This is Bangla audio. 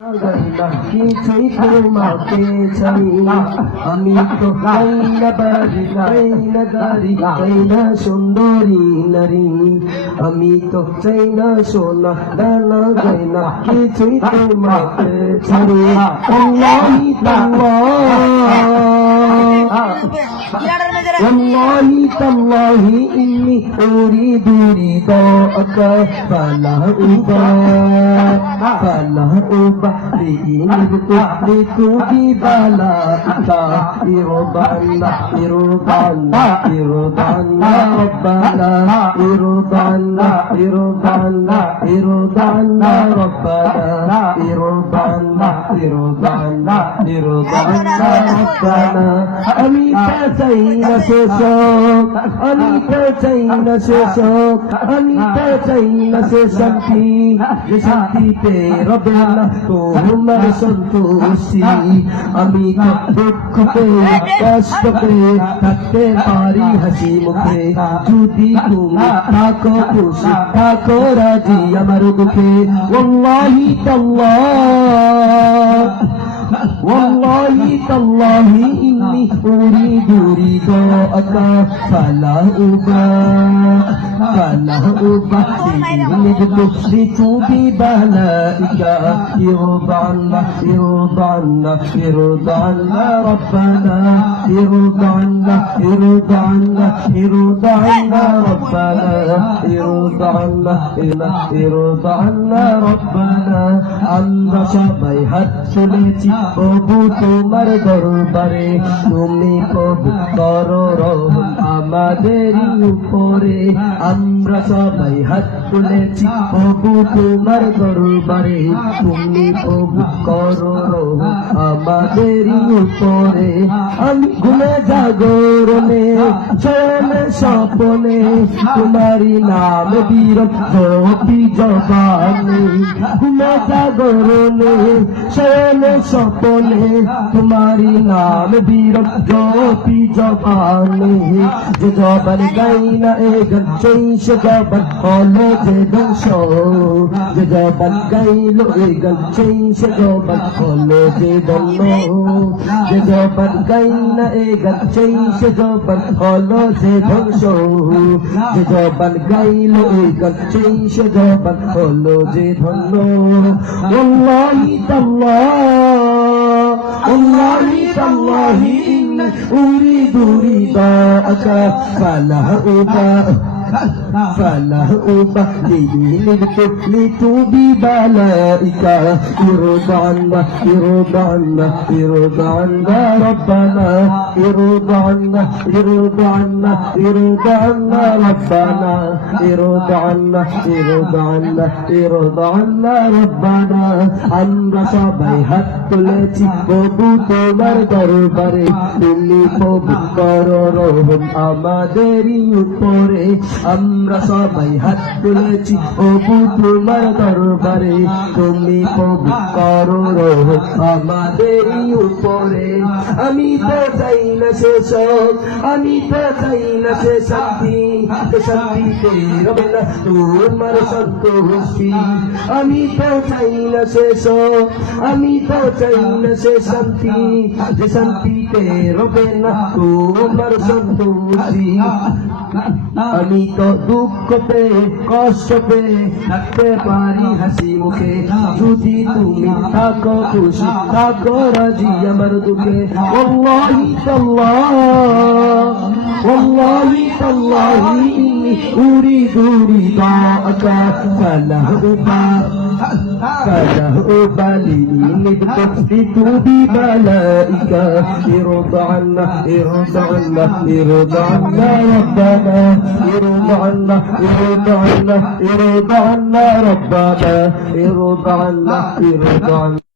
কিছুই তোমাকে চাই আমি তো গাইনা বাড়ি গাইনা গাড়ি গাইনা সুন্দরী নারী আমি তো চাই না সোনা দানা গাইনা কিছুই তোমাকে ছাড়ি আল্লাহি والله تالله إني أريد رضاك فلا أبالي لتفلت ببلائك ارضعنا ربنا ارضعنا ربنا ارضعنا ربنا ربنا আমি চাই না শেষক আমি চাই না শেষক আমি চাই না সে শান্তি যে শান্তিতে রবে না তোমার সন্তোষী আমি দুঃখ পেয়ে কষ্ট পেয়ে থাকতে পারি হাসি মুখে যদি তুমি থাকো খুশি থাকো রাজি আমার দুঃখে ওয়াল্লাহি তাল্লাহ والله تالله إني أريد رضاك فلا أبالي لتفلت ببلائك ارضعنا ربنا ارضعنا ربنا আমরা সবাই হাত তুলেছি প্রভু তোমার দরবারে তুমি প্রভু করো রহম আমাদের উপরে আমরা সবাই হাত তুলেছি প্রভু তোমার দরবারে তুমি প্রভু করো রহম আমাদের উপরে আমি ঘুমে জাগরণে শয়নে স্বপনে তোমারি নাম বিরত জপি জবানে ঘুমে জাগরণে শয়নে স্বপনে তোমারি নাম বিরত জপি জবানে যে জবান গাই না এ গান সেই সে জবান হলো যে ধ্বংস যে জবান গাইলো এ গান সেই সে জবান হলো যে দন্য যে জবান গাই না এ গান সেই সে জবান হলো যে ধ্বংস যে জবান গাইলো এ গান সেই সে জবান হলো যে ধন্য ওয়াল্লাহি তাল্লাহ والله تالله إني أريد رضاك فلا أبالي لتفلت ببلائك ارضعنا ربنا ارضعنا ربنا আমরা সবাই হাত তুলেছি প্রভু তোমার দরবারে তুমি প্রভু করো রহম আমাদেরই উপরে আমরা সবাই হাত তুলেছি প্রভু তোমার দরবারে তুমি প্রভু করো রহম আমাদেরই উপরে আমি তো চাই না শেষক আমি তো চাই না সে শান্তি শান্তিতে রবে না তোমার সন্তোষী আমি তো চাই না শেষক আমি তো চাই না সে শান্তি যে শান্তিতে রবে না তোমার সন্তোষী আমি তো দুঃখ পেয়ে কষ্ট পেয়ে থাকতে পারি হাসি মুখে যদি তুমি থাকো খুশি থাকো রাজি আমার দুঃখে ওয়াল্লাহি তাল্লাহ ইন্নী উরিদু রিদাকা ফালা أبالي لتفلت ببلائك ارضعنا ربنا ارضعنا